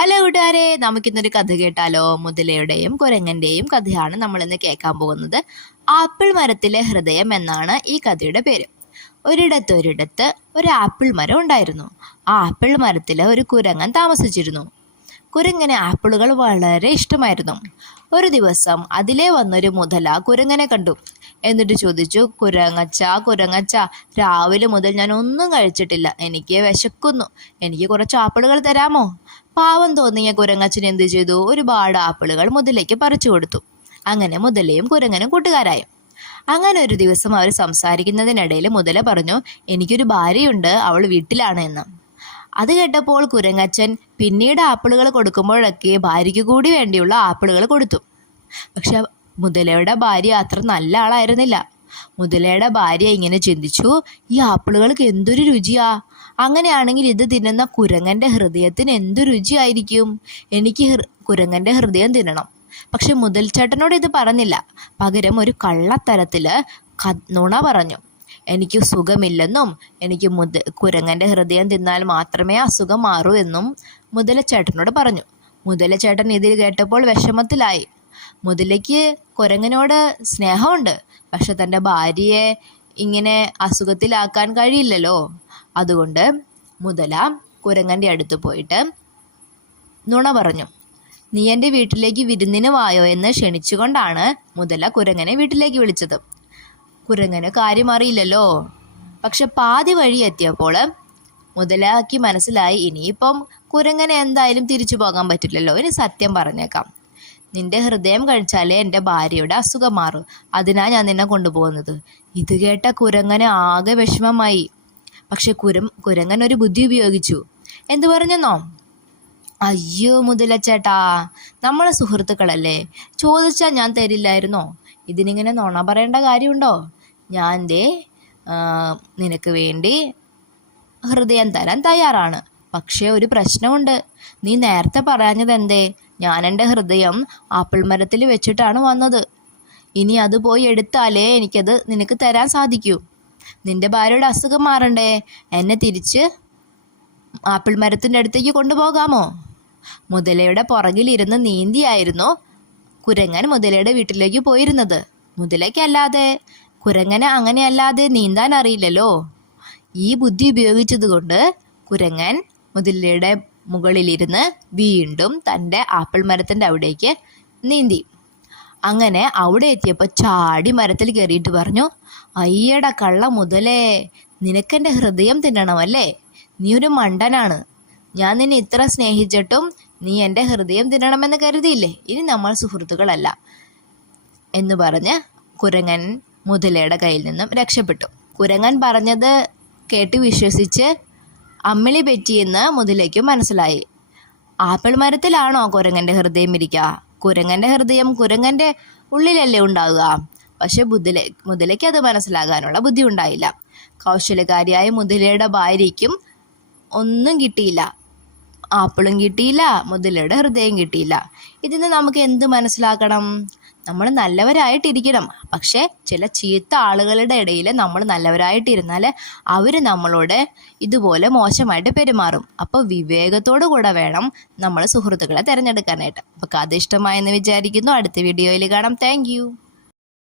Hello കൂട്ടുകാരെ. നമുക്കിന്നൊരു കഥ കേട്ടാലോ? മുതലയുടെയും കുരങ്ങന്റെയും കഥയാണ് നമ്മളിന്ന് കേൾക്കാൻ പോകുന്നത്. ആപ്പിൾ മരത്തിലെ ഹൃദയം എന്നാണ് ഈ കഥയുടെ പേര്. ഒരിടത്ത് ഒരിടത്ത് ഒരു ആപ്പിൾ മരം ഉണ്ടായിരുന്നു. ആ ആപ്പിൾ മരത്തിൽ ഒരു കുരങ്ങൻ താമസിച്ചിരുന്നു. കുരങ്ങനെ ആപ്പിളുകൾ വളരെ ഇഷ്ടമായിരുന്നു. ഒരു ദിവസം അതിലെ വന്നൊരു മുതല കുരങ്ങനെ കണ്ടു. എന്നിട്ട് ചോദിച്ചു കുരങ്ങച്ച കുരങ്ങച്ച രാവിലെ മുതൽ ഞാൻ ഒന്നും കഴിച്ചിട്ടില്ല. എനിക്ക് വിശക്കുന്നു. എനിക്ക് കുറച്ച് ആപ്പിളുകൾ തരാമോ? പാവം തോന്നിയ കുരങ്ങച്ചൻ എന്ത് ചെയ്തു? ഒരുപാട് ആപ്പിളുകൾ മുതലേക്ക് പറിച്ചു കൊടുത്തു. അങ്ങനെ മുതലയും കുരങ്ങനും കൂട്ടുകാരായും. അങ്ങനെ ഒരു ദിവസം അവർ സംസാരിക്കുന്നതിനിടയിൽ മുതല പറഞ്ഞു എനിക്കൊരു ഭാര്യയുണ്ട് അവൾ വീട്ടിലാണ് എന്ന്. അത് കേട്ടപ്പോൾ കുരങ്ങച്ചൻ പിന്നീട് ആപ്പിളുകൾ കൊടുക്കുമ്പോഴൊക്കെ ഭാര്യയ്ക്ക് കൂടി വേണ്ടിയുള്ള ആപ്പിളുകൾ കൊടുത്തു. പക്ഷെ മുതലയുടെ ഭാര്യ അത്ര നല്ല ആളായിരുന്നില്ല. മുതലയുടെ ഭാര്യ ഇങ്ങനെ ചിന്തിച്ചു ഈ ആപ്പിളുകൾക്ക് എന്തൊരു രുചിയാ? അങ്ങനെയാണെങ്കിൽ ഇത് തിന്നുന്ന കുരങ്ങന്റെ ഹൃദയത്തിന് എന്തു രുചിയായിരിക്കും? എനിക്ക് കുരങ്ങന്റെ ഹൃദയം തിന്നണം. പക്ഷെ മുതൽ ചേട്ടനോട് ഇത് പറഞ്ഞില്ല. പകരം ഒരു കള്ളത്തരത്തിൽ ക- നുണ പറഞ്ഞു. എനിക്ക് സുഖമില്ലെന്നും എനിക്ക് മുത കുരങ്ങന്റെ ഹൃദയം തിന്നാൽ മാത്രമേ അസുഖം മാറൂ എന്നും മുതലച്ചേട്ടനോട് പറഞ്ഞു. മുതലച്ചേട്ടൻ ഇതിൽ കേട്ടപ്പോൾ വിഷമത്തിലായി. മുതലയ്ക്ക് കുരങ്ങനോട് സ്നേഹമുണ്ട്. പക്ഷെ തന്റെ ഭാര്യയെ ഇങ്ങനെ അസുഖത്തിലാക്കാൻ കഴിയില്ലല്ലോ. അതുകൊണ്ട് മുതല കുരങ്ങന്റെ അടുത്ത് പോയിട്ട് നുണ പറഞ്ഞു. നീ എന്റെ വീട്ടിലേക്ക് വിരുന്നിന് വായോ? എന്ന് ക്ഷണിച്ചുകൊണ്ടാണ് മുതല കുരങ്ങനെ വീട്ടിലേക്ക് വിളിച്ചത്. കുരങ്ങന് കാര്യം അറിയില്ലല്ലോ പക്ഷെ പാതി വഴി എത്തിയപ്പോൾ മുതലാക്കി മനസ്സിലായി ഇനിയിപ്പം കുരങ്ങനെ എന്തായാലും തിരിച്ചു പോകാൻ പറ്റില്ലല്ലോ. ഇനി സത്യം പറഞ്ഞേക്കാം. നിന്റെ ഹൃദയം കഴിച്ചാലേ എന്റെ ഭാര്യയുടെ അസുഖം മാറും. അതിനാ ഞാൻ നിന്നെ കൊണ്ടുപോകുന്നത്. ഇത് കേട്ട കുരങ്ങനെ ആകെ വിഷമമായി. പക്ഷെ കുരം കുരങ്ങൻ ഒരു ബുദ്ധി ഉപയോഗിച്ചു. എന്തു പറഞ്ഞെന്നോ? അയ്യോ മുതലച്ചേട്ടാ നമ്മളെ സുഹൃത്തുക്കളല്ലേ? ചോദിച്ചാൽ ഞാൻ തരില്ലായിരുന്നോ? ഇതിനിങ്ങനെ നുണ പറയേണ്ട കാര്യമുണ്ടോ? ഞാൻ ദേ നിനക്ക് വേണ്ടി ഹൃദയം തരാൻ തയ്യാറാണ്. പക്ഷേ ഒരു പ്രശ്നമുണ്ട്. നീ നേരത്തെ പറഞ്ഞത് എന്തേ ഞാൻ എന്റെ ഹൃദയം ആപ്പിൾ മരത്തിൽ വെച്ചിട്ടാണ് വന്നത്. ഇനി അത് പോയി എടുത്താലേ എനിക്കത് നിനക്ക് തരാൻ സാധിക്കൂ. നിന്റെ ഭാര്യയുടെ അസുഖം മാറണ്ടേ? എന്നെ തിരിച്ച് ആപ്പിൾ മരത്തിന്റെ അടുത്തേക്ക് കൊണ്ടുപോകാമോ? മുതലയുടെ പുറകിലിരുന്ന് നീന്തിയായിരുന്നു കുരങ്ങൻ മുതലയുടെ വീട്ടിലേക്ക് പോയിരുന്നത്. മുതലയ്ക്കല്ലാതെ കുരങ്ങനെ അങ്ങനെയല്ലാതെ നീന്താൻ അറിയില്ലല്ലോ. ഈ ബുദ്ധി ഉപയോഗിച്ചതുകൊണ്ട് കുരങ്ങൻ മുതലയുടെ മുകളിലിരുന്ന് വീണ്ടും തന്റെ ആപ്പിൾ മരത്തിന്റെ അവിടേക്ക് നീന്തി. അങ്ങനെ അവിടെ എത്തിയപ്പോൾ ചാടി മരത്തിൽ കയറിയിട്ട് പറഞ്ഞു അയ്യട കള്ള മുതലേ നിനക്കെന്റെ ഹൃദയം തിന്നണമല്ലേ? നീ ഒരു മണ്ടനാണ്. ഞാൻ നിന്നെ ഇത്ര സ്നേഹിച്ചിട്ടും നീ എന്റെ ഹൃദയം തിന്നണമെന്ന് കരുതിയില്ലേ? ഇനി നമ്മൾ സുഹൃത്തുക്കളല്ല എന്ന് പറഞ്ഞ് കുരങ്ങൻ മുതലയുടെ കയ്യിൽ നിന്നും രക്ഷപ്പെട്ടു. കുരങ്ങൻ പറഞ്ഞത് കേട്ട് വിശ്വസിച്ച് അമ്മിളി പറ്റിയെന്ന് മുതലയ്ക്ക് മനസ്സിലായി. ആപ്പിൾ മരത്തിലാണോ കുരങ്ങന്റെ ഹൃദയം ഇരിക്കുക? കുരങ്ങന്റെ ഹൃദയം കുരങ്ങന്റെ ഉള്ളിലല്ലേ ഉണ്ടാവുക? പക്ഷെ മുതല മുതലയ്ക്ക് അത് മനസ്സിലാകാനുള്ള ബുദ്ധി ഉണ്ടായില്ല കൗശലകാരിയായ മുതലയുടെ ഭാര്യയ്ക്കും ഒന്നും കിട്ടിയില്ല. ആപ്പിളും കിട്ടിയില്ല മുതലയുടെ ഹൃദയം കിട്ടിയില്ല. ഇതിന് നമുക്ക് എന്ത് മനസ്സിലാക്കണം? നമ്മൾ നല്ലവരായിട്ടിരിക്കണം. പക്ഷേ ചില ചീത്ത ആളുകളുടെ ഇടയിൽ നമ്മൾ നല്ലവരായിട്ടിരുന്നാൽ അവർ നമ്മളോട് ഇതുപോലെ മോശമായിട്ട് പെരുമാറും. അപ്പോൾ വിവേകത്തോടു കൂടെ വേണം നമ്മൾ സുഹൃത്തുക്കളെ തിരഞ്ഞെടുക്കാനായിട്ട്. അപ്പോൾ കഥ ഇഷ്ടമായെന്ന് വിചാരിക്കുന്നു. അടുത്ത വീഡിയോയിൽ കാണാം. താങ്ക്